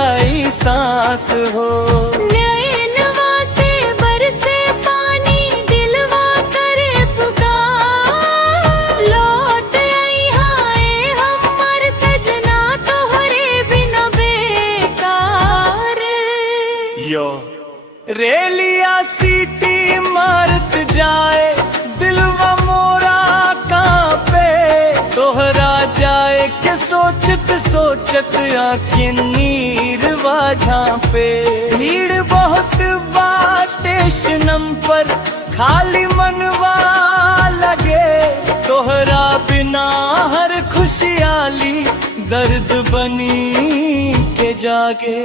जाई सांस हो। नैनवा से बरसे पानी दिलवा करे पुकार, लौट आई हाय हमर सजना तोहरे बिना बेकार। यो रेलिया सीटी मारत जाए दिलवा मोरा कांपे, तोहरा जाए के सोचत सोचत आँखें नीरवा झांपे। भीड़ बहुत बा स्टेशनम पर खाली मनवा लगे, तोहरा बिना हर खुशहाली दर्द बनी के जागे।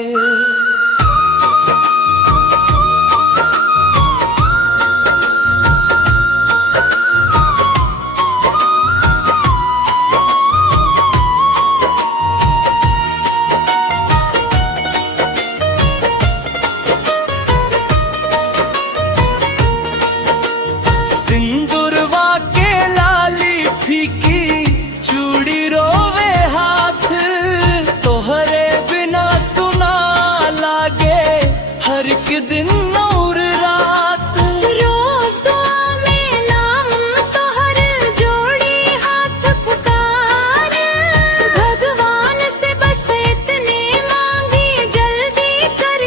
सिंदूरवा के लाली फीकी चूड़ी रोवे हाथ, तोहरे बिना सुना लागे हर एक दिन और रात। रोज दुआ में नाम तोहर जोड़ी हाथ पुकार, भगवान से बस इतने मांगी जल्दी कर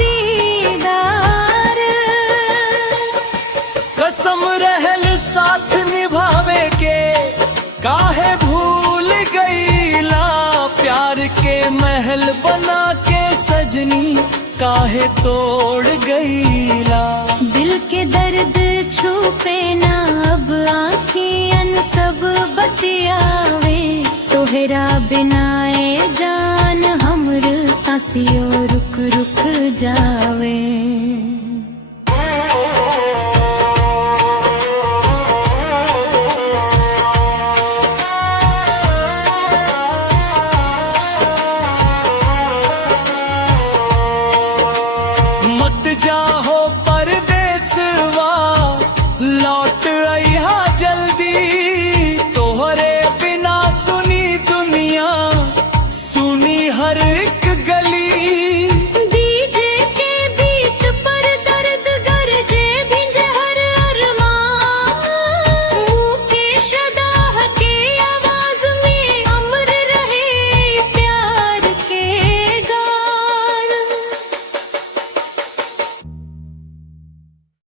दीदार। कसम रहल साथ निभावे के काहे भूल गईला, प्यार के महल बना के सजनी काहे तोड़ गईला। दिल के दर्द छुपे ना अब आँखियन सब बतियावे, तोहरा बिनाए जान हमर सांसियों रुक रुक जावे।